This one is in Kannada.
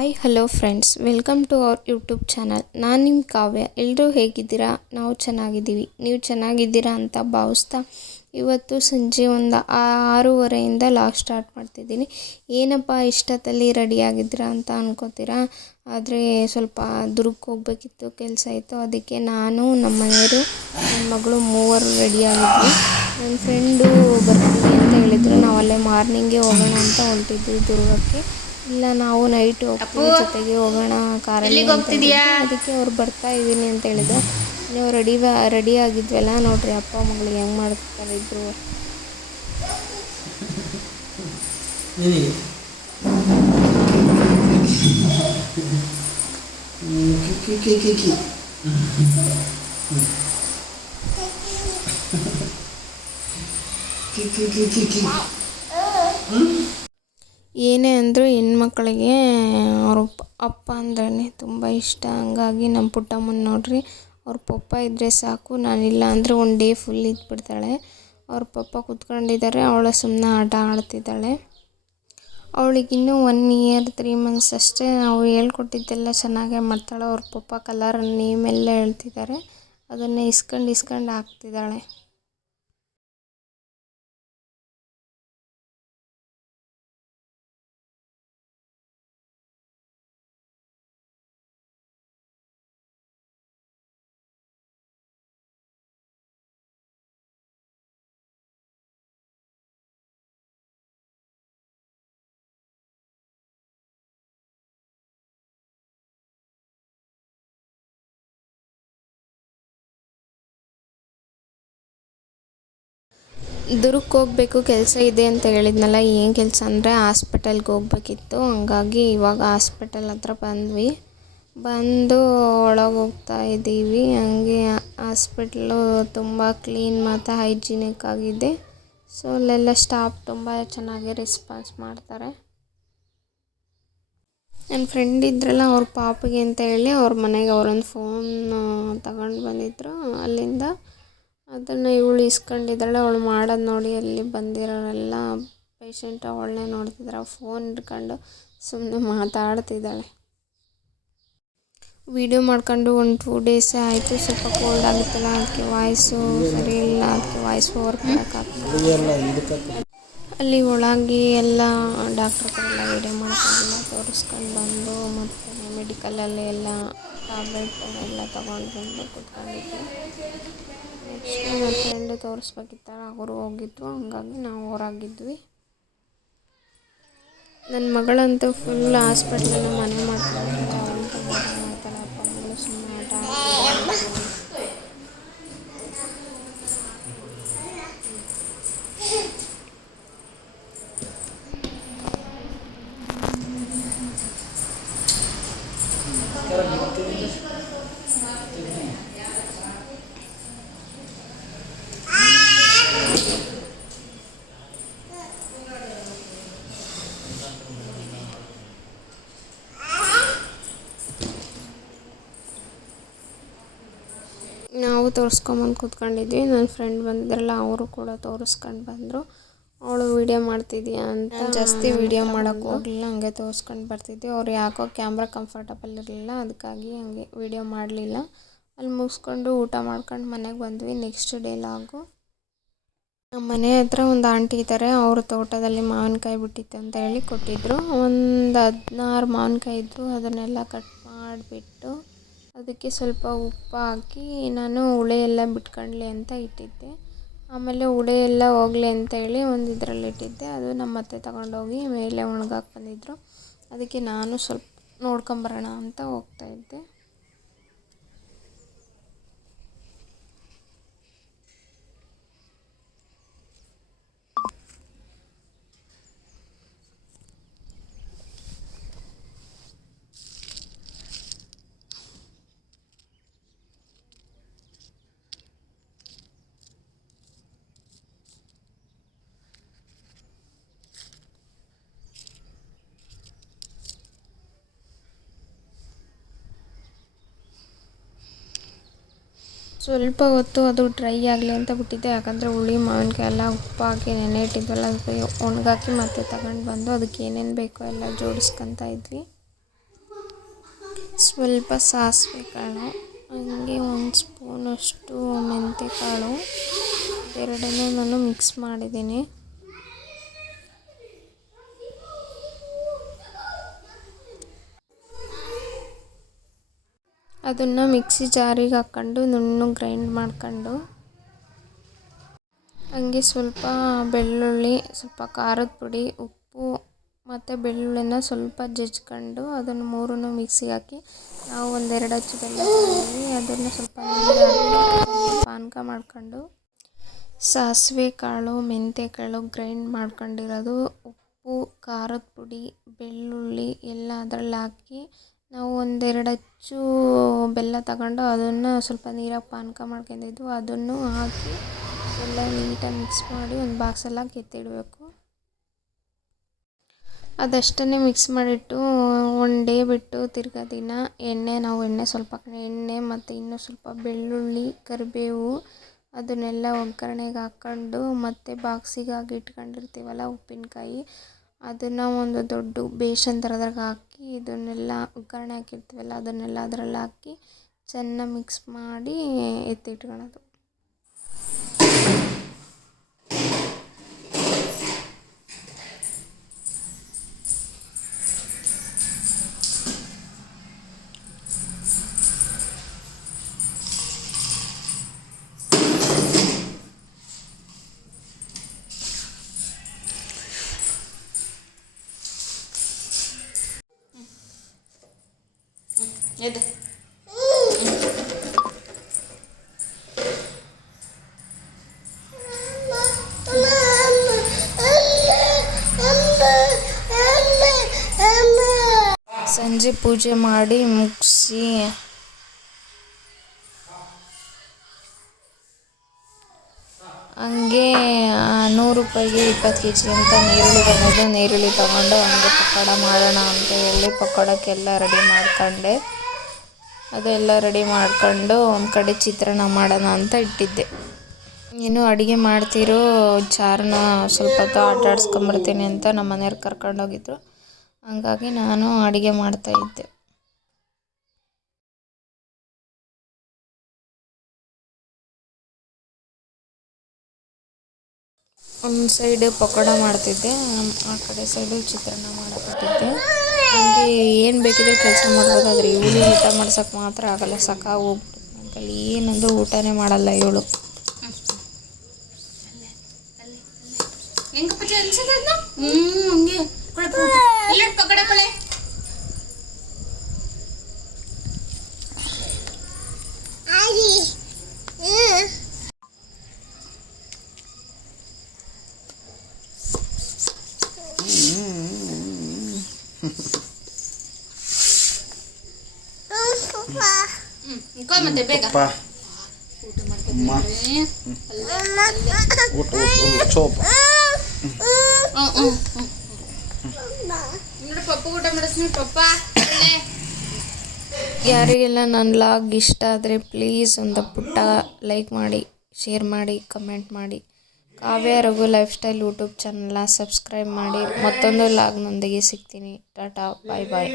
Hi hello friends welcome to our YouTube channel ನಾನು ನಿಮ್ಮ ಕಾವ್ಯ. ಎಲ್ಲರೂ ಹೇಗಿದ್ದೀರಾ? ನಾವು ಚೆನ್ನಾಗಿದ್ದೀವಿ. ನೀವು ಚೆನ್ನಾಗಿದ್ದೀರಾ ಅಂತ ಭಾವಿಸ್ತಾ ಇವತ್ತು ಸಂಜೆ ಒಂದು ಆರೂವರೆಯಿಂದ ಲಾಗ್ ಸ್ಟಾರ್ಟ್ ಮಾಡ್ತಿದ್ದೀನಿ. ಏನಪ್ಪ ಇಷ್ಟೊತ್ತಲ್ಲಿ ರೆಡಿಯಾಗಿದ್ದೀರಾ ಅಂತ ಅನ್ಕೋತೀರಾ? ಆದರೆ ಸ್ವಲ್ಪ ದುರ್ಗಕ್ಕೆ ಹೋಗ್ಬೇಕಿತ್ತು, ಕೆಲಸ ಇತ್ತು. ಅದಕ್ಕೆ ನಾನು ನಮ್ಮ ಮನೆಯವರು ನನ್ನ ಮಗಳು ಮೂವರು ರೆಡಿಯಾಗಿದ್ವಿ ನನ್ನ ಫ್ರೆಂಡು ಬರ್ತೀನಿ ಅಂತ ಹೇಳಿದ್ರು. ನಾವು ಅಲ್ಲೇ ಮಾರ್ನಿಂಗೇ ಹೋಗೋಣ ಅಂತ ಹೊಂಟಿದ್ವಿ ದುರ್ಗಕ್ಕೆ. ಇಲ್ಲ ನಾವು ನೈಟ್ ಹೋಗ್ತೀವಿ ಜೊತೆಗೆ ಹೋಗೋಣ ಕಾರಲ್ಲಿ ಅದಕ್ಕೆ ಅವ್ರು ಬರ್ತಾ ಇದ್ದೀನಿ ಅಂತ ಹೇಳಿದ್ರು. ನೀವು ರೆಡಿ ರೆಡಿ ಆಗಿದ್ವಲ್ಲ ನೋಡ್ರಿ ಅಪ್ಪ ಮಗಳಿಗೆ ಹೆಂಗೆ ಮಾಡ್ತಾರೆ ಇದ್ರು ಕಿಕ್ಕಿ ಕಿಕ್ಕಿ ಏನೇ ಅಂದರೂ ಹೆಣ್ಮಕ್ಳಿಗೆ ಅವ್ರ ಅಪ್ಪ- ಅಂದ್ರೇ ತುಂಬ ಇಷ್ಟ. ಹಂಗಾಗಿ ನಮ್ಮ ಪುಟ್ಟಮ್ಮನ ನೋಡಿರಿ, ಅವ್ರ ಪಪ್ಪ ಇದ್ದರೆ ಸಾಕು ನಾನಿಲ್ಲ ಅಂದರೆ ಒಂದು ಡೇ ಫುಲ್ ಇದ್ಬಿಡ್ತಾಳೆ. ಅವ್ರ ಪಪ್ಪ ಕೂತ್ಕೊಂಡಿದ್ದಾರೆ ಅವಳು ಸುಮ್ಮನೆ ಆಟ ಆಡ್ತಿದ್ದಾಳೆ. ಅವಳಿಗಿನ್ನೂ ಒನ್ ಇಯರ್ ತ್ರೀ ಮಂತ್ಸ್ ಅಷ್ಟೇ ನಾವು ಹೇಳ್ಕೊಟ್ಟಿದ್ದೆಲ್ಲ ಚೆನ್ನಾಗೇ ಮಾಡ್ತಾಳೆ. ಅವ್ರ ಪಪ್ಪ ಕಲರ್ ನೇಮೆಲ್ಲ ಹೇಳ್ತಿದ್ದಾರೆ ಅದನ್ನು ಇಸ್ಕೊಂಡು ಇಸ್ಕೊಂಡು ಹಾಕ್ತಿದ್ದಾಳೆ. ದುರ್ಗಕ್ಕೆ ಹೋಗಬೇಕು, ಕೆಲಸ ಇದೆ ಅಂತ ಹೇಳಿದ್ನಲ್ಲ, ಏನು ಕೆಲಸ ಅಂದರೆ ಹಾಸ್ಪಿಟಲ್ಗೆ ಹೋಗ್ಬೇಕಿತ್ತು. ಹಂಗಾಗಿ ಇವಾಗ ಹಾಸ್ಪಿಟಲ್ ಹತ್ರ ಬಂದ್ವಿ. ಬಂದು ಒಳಗೆ ಹೋಗ್ತಾ ಇದ್ದೀವಿ ಹಂಗೆ ಹಾಸ್ಪಿಟ್ಲು ತುಂಬ ಕ್ಲೀನ್ ಮತ್ತು ಹೈಜಿನಿಕ್ ಆಗಿದೆ. ಸೊ ಅಲ್ಲೆಲ್ಲ ಸ್ಟಾಫ್ ತುಂಬ ಚೆನ್ನಾಗಿ ರೆಸ್ಪಾನ್ಸ್ ಮಾಡ್ತಾರೆ. ನನ್ನ ಫ್ರೆಂಡ್ ಇದ್ರಲ್ಲ, ಅವ್ರ ಪಾಪಿಗೆ ಅಂತ ಹೇಳಿ ಅವ್ರ ಮನೆಗೆ ಅವರೊಂದು ಫೋನ್ ತಗೊಂಡು ಬಂದಿದ್ರು. ಅಲ್ಲಿಂದ ಅದನ್ನು ಇವಳು ಇಸ್ಕೊಂಡಿದ್ದಾಳೆ, ಅವಳು ಮಾಡೋದು ನೋಡಿ ಅಲ್ಲಿ ಬಂದಿರೋರೆಲ್ಲ ಪೇಷಂಟ್ ಅವಳನ್ನೇ ನೋಡ್ತಿದ್ದಾರೆ ಫೋನ್ ಹಿಡ್ಕೊಂಡು ಸುಮ್ಮನೆ ಮಾತಾಡ್ತಿದ್ದಾಳೆ. ವಿಡಿಯೋ ಮಾಡ್ಕೊಂಡು ಒಂದು ಟೂ ಡೇಸ್ ಆಯಿತು. ಸ್ವಲ್ಪ ಕೋಲ್ಡ್ ಆಗುತ್ತಲ್ಲ ಅದಕ್ಕೆ ವಾಯ್ಸು ಸರಿ ಇಲ್ಲ, ಅದಕ್ಕೆ ವಾಯ್ಸ್ ವರ್ಕ್ ಅಲ್ಲಿ ಒಳಗೆ ಎಲ್ಲ ಡಾಕ್ಟ್ರ್ ಎಲ್ಲ ವೀಡಿಯೋ ಮಾಡ್ಕೊಂಡೆಲ್ಲ ತೋರಿಸ್ಕೊಂಡು ಬಂದು ಮತ್ತು ಮೆಡಿಕಲಲ್ಲಿ ಎಲ್ಲ ಟ್ಯಾಬ್ಲೆಟ್ ಎಲ್ಲ ತೊಗೊಂಡು ಬಂದು ಕೂತ್ಕೊಂಡಿದ್ದೆ. ನೆಕ್ಸ್ಟ್ ಫ್ರೆಂಡು ತೋರಿಸ್ಬೇಕಿತ್ತಲ್ಲ ಅವರು ಹೋಗಿದ್ವು ಹಂಗಾಗಿ ನಾವು ಹೊರಾಗಿದ್ವಿ. ನನ್ನ ಮಗಳಂತೂ ಫುಲ್ ಹಾಸ್ಪಿಟ್ಲಲ್ಲಿ ಮನೆ ಮಾಡ್ಕೊಂಡು ಅವಳಿಗೆ ಮಾಡ್ತಾಳೆ ಅಪ್ಪ ಮಗಳು ಸುಮ್ಮನೆ ಆಟ ಆಡ್ತಿದ್ದಾಳೆ. ನಾವು ತೋರಿಸ್ಕೊಂಬಂದು ಕೂತ್ಕೊಂಡಿದ್ವಿ. ನನ್ನ ಫ್ರೆಂಡ್ ಬಂದಿದ್ರಲ್ಲ ಅವರು ಕೂಡ ತೋರಿಸ್ಕೊಂಡು ಬಂದರು. ಅವಳು ವಿಡಿಯೋ ಮಾಡ್ತಿದ್ಯಾ ಅಂತ ಜಾಸ್ತಿ ವಿಡಿಯೋ ಮಾಡೋಕ್ಕೆ ಹೋಗಲಿಲ್ಲ ಹಂಗೆ ತೋರಿಸ್ಕೊಂಡು ಬರ್ತಿದ್ವಿ. ಅವ್ರು ಯಾಕೋ ಕ್ಯಾಮ್ರಾ ಕಂಫರ್ಟಬಲ್ ಇರಲಿಲ್ಲ ಅದಕ್ಕಾಗಿ ಹಂಗೆ ವಿಡಿಯೋ ಮಾಡಲಿಲ್ಲ. ಅಲ್ಲಿ ಮುಗಿಸ್ಕೊಂಡು ಊಟ ಮಾಡ್ಕೊಂಡು ಮನೆಗೆ ಬಂದ್ವಿ. ನೆಕ್ಸ್ಟ್ ಡೇ ಲಾಗು ನಮ್ಮ ಮನೆ ಹತ್ರ ಒಂದು ಆಂಟಿ ಇದ್ದಾರೆ ಅವ್ರ ತೋಟದಲ್ಲಿ ಮಾವಿನಕಾಯಿ ಬಿಟ್ಟಿತ್ತು ಅಂತ ಹೇಳಿ ಕೊಟ್ಟಿದ್ದರು ಒಂದು ಹದಿನಾರು ಮಾವಿನಕಾಯಿ ಇದ್ದರು ಅದನ್ನೆಲ್ಲ ಕಟ್ ಮಾಡಿಬಿಟ್ಟು ಅದಕ್ಕೆ ಸ್ವಲ್ಪ ಉಪ್ಪು ಹಾಕಿ ನಾನು ಹುಳಿ ಎಲ್ಲ ಬಿಟ್ಕೊಳ್ಳಿ ಅಂತ ಇಟ್ಟಿದ್ದೆ. ಆಮೇಲೆ ಹುಳಿ ಎಲ್ಲ ಹೋಗಲಿ ಅಂತ ಹೇಳಿ ಒಂದು ಇದರಲ್ಲಿ ಇಟ್ಟಿದ್ದೆ. ಅದು ನಮ್ಮ ಅತ್ತೆ ತಗೊಂಡೋಗಿ ಮೇಲೆ ಒಣ್ಗಾಕಿ ಬಂದಿದ್ದರು ಅದಕ್ಕೆ ನಾನು ಸ್ವಲ್ಪ ನೋಡ್ಕೊಂಬರೋಣ ಅಂತ ಹೋಗ್ತಾ ಸ್ವಲ್ಪ ಹೊತ್ತು ಅದು ಡ್ರೈ ಆಗಲಿ ಅಂತ ಬಿಟ್ಟಿದ್ದೆ ಯಾಕಂದರೆ ಹುಳಿ ಮಾವಿನಕಾಯಿ ಎಲ್ಲ ಉಪ್ಪು ಹಾಕಿ ನೆನೆ ಇಟ್ಟಿದ್ವಲ್ಲ ಅದಕ್ಕೆ ಒಣಗಾಕಿ ಮತ್ತೆ ತಗೊಂಡು ಬಂದು ಅದಕ್ಕೆ ಏನೇನು ಬೇಕೋ ಎಲ್ಲ ಜೋಡಿಸ್ಕೊತಾ ಇದ್ವಿ. ಸ್ವಲ್ಪ ಸಾಸಿವೆ ಕಾಳು, ಹಂಗೆ ಒಂದು ಸ್ಪೂನಷ್ಟು ಮೆಂತ್ಯ ಕಾಳು, ಎರಡನ್ನೂ ನಾನು ಮಿಕ್ಸ್ ಮಾಡಿದ್ದೀನಿ. ಅದನ್ನು ಮಿಕ್ಸಿ ಜಾರಿಗೆ ಹಾಕ್ಕೊಂಡು ನುಣ್ಣು ಗ್ರೈಂಡ್ ಮಾಡ್ಕೊಂಡು, ಹಂಗೆ ಸ್ವಲ್ಪ ಬೆಳ್ಳುಳ್ಳಿ, ಸ್ವಲ್ಪ ಖಾರದ ಪುಡಿ, ಉಪ್ಪು ಮತ್ತು ಬೆಳ್ಳುಳ್ಳಿನ ಸ್ವಲ್ಪ ಜಜ್ಕೊಂಡು ಅದನ್ನು ಮೂರನ್ನು ಮಿಕ್ಸಿಗೆ ಹಾಕಿ ನಾವು ಒಂದೆರಡು ಹಚ್ಚು ಬೆಲ್ಲ ಅದನ್ನು ಸ್ವಲ್ಪ ಪಾನಕ ಮಾಡ್ಕೊಂಡು, ಸಾಸಿವೆ ಕಾಳು, ಮೆಂತ್ಯ ಕಾಳು ಗ್ರೈಂಡ್ ಮಾಡ್ಕೊಂಡಿರೋದು. ಉಪ್ಪು, ಖಾರದ ಪುಡಿ, ಬೆಳ್ಳುಳ್ಳಿ ಎಲ್ಲ ಅದರಲ್ಲಿ ಹಾಕಿ ನಾವು ಒಂದೆರಡು ಅಚ್ಚು ಬೆಲ್ಲ ತಗೊಂಡು ಅದನ್ನು ಸ್ವಲ್ಪ ನೀರಾಗಿ ಪಾನಕ ಮಾಡ್ಕೊಂಡಿದ್ದು ಅದನ್ನು ಹಾಕಿ ಎಲ್ಲ ನೀಟಾಗಿ ಮಿಕ್ಸ್ ಮಾಡಿ ಒಂದು ಬಾಕ್ಸೆಲ್ಲ ಕೆತ್ತಿಡಬೇಕು ಎತ್ತಿಡಬೇಕು. ಅದಷ್ಟನ್ನೇ ಮಿಕ್ಸ್ ಮಾಡಿಟ್ಟು ಒನ್ ಡೇ ಬಿಟ್ಟು ತಿರ್ಗಾ ದಿನ ಎಣ್ಣೆ, ನಾವು ಎಣ್ಣೆ ಸ್ವಲ್ಪ ಎಣ್ಣೆ ಮತ್ತು ಇನ್ನೂ ಸ್ವಲ್ಪ ಬೆಳ್ಳುಳ್ಳಿ, ಕರಿಬೇವು ಅದನ್ನೆಲ್ಲ ಒಗ್ಗರಣೆಗೆ ಹಾಕ್ಕೊಂಡು ಮತ್ತೆ ಬಾಕ್ಸಿಗೆ ಹಾಕಿ ಇಟ್ಕೊಂಡಿರ್ತೀವಲ್ಲ ಉಪ್ಪಿನಕಾಯಿ. ಅದನ್ನು ಒಂದು ದೊಡ್ಡ ಬೇಸನ್ ಥರದ್ರಾಗ ಹಾಕಿ ಇದನ್ನೆಲ್ಲ ಒಗ್ಗರಣೆ ಹಾಕಿರ್ತೀವಲ್ಲ ಅದನ್ನೆಲ್ಲ ಅದರಲ್ಲಿ ಹಾಕಿ ಚೆನ್ನಾಗಿ ಮಿಕ್ಸ್ ಮಾಡಿ ಎತ್ತಿಟ್ಕೊಳ್ಳೋದು ಎದ್ದು. ಸಂಜೆ ಪೂಜೆ ಮಾಡಿ ಮುಗಿಸಿ. ಹಂಗೆ ನೂರು ರೂಪಾಯಿಗೆ ಇಪ್ಪತ್ತು ಕೆ ಜಿ ಅಂತ ನೀರುಳ್ಳಿ ಬಂದಿದ್ದು ನೀರುಳ್ಳಿ ತಗೊಂಡು ಹಂಗೆ ಪಕೋಡ ಮಾಡೋಣ ಅಂತ ಹೇಳಿ ಪಕೋಡಕ್ಕೆಲ್ಲ ರೆಡಿ ಮಾಡ್ಕೊಂಡೆ. ಅದೆಲ್ಲ ರೆಡಿ ಮಾಡ್ಕೊಂಡು ಒಂದು ಕಡೆ ಚಿತ್ರಾನ್ನ ಮಾಡೋಣ ಅಂತ ಇಟ್ಟಿದ್ದೆ. ಏನು ಅಡುಗೆ ಮಾಡ್ತಿರೋ ಚಾರನ್ನ ಸ್ವಲ್ಪ ಹೊತ್ತು ಆಟ ಆಡಿಸ್ಕೊಂಬರ್ತೀನಿ ಅಂತ ನಮ್ಮ ಮನೆಯವ್ರು ಕರ್ಕೊಂಡೋಗಿದ್ರು. ಹಂಗಾಗಿ ನಾನು ಅಡುಗೆ ಮಾಡ್ತಾಯಿದ್ದೆ ಒಂದು ಸೈಡ್ ಪಕೋಡ ಮಾಡ್ತಿದ್ದೆ, ಆ ಕಡೆ ಸೈಡು ಚಿತ್ರಾನ್ನ ಮಾಡಕತ್ತಿದ್ದೆ ಹಂಗೆ ಏನು ಬೇಕಿದ್ರೆ ಕೆಲಸ ಮಾಡ್ಬೋದು, ಆದರೆ ಇವಳು ಊಟ ಮಾಡ್ಸೋಕೆ ಮಾತ್ರ ಆಗಲ್ಲ, ಸಾಕಾಗಿ ಹೋಗ್ಬಿಡುತ್ತೆ ನನ್ನ ಕೈಲಿ ಏನಂದು ಊಟನೇ ಮಾಡಲ್ಲ ಇವಳು ಹೆಂಗಪ್ಪ ಅನ್ಸದ ಹ್ಞೂ ಹಂಗೆ ಕೊಳೆ ಇಲ್ಲ ಪಕಡ ಕೊಳೆ ಹ್ಞೂ ಕೋ ಮತ್ತೆ ಬೇಗ. ಊಟ ಪಪ್ಪ ಊಟ ಪಪ್ಪ. ಯಾರಿಗೆಲ್ಲ ನನ್ನ ಲಾಗ್ ಇಷ್ಟ ಆದರೆ ಪ್ಲೀಸ್ ಒಂದು ಪುಟ್ಟ ಲೈಕ್ ಮಾಡಿ ಶೇರ್ ಮಾಡಿ ಕಮೆಂಟ್ ಮಾಡಿ. Kavya Raghu life style YouTube ಚಾನಲ್ನ ಸಬ್ಸ್ಕ್ರೈಬ್ ಮಾಡಿ. ಮತ್ತೊಂದು ಲಾಗ್ನೊಂದಿಗೆ ಸಿಗ್ತೀನಿ. ಟಾಟಾ ಬಾಯ್ ಬಾಯ್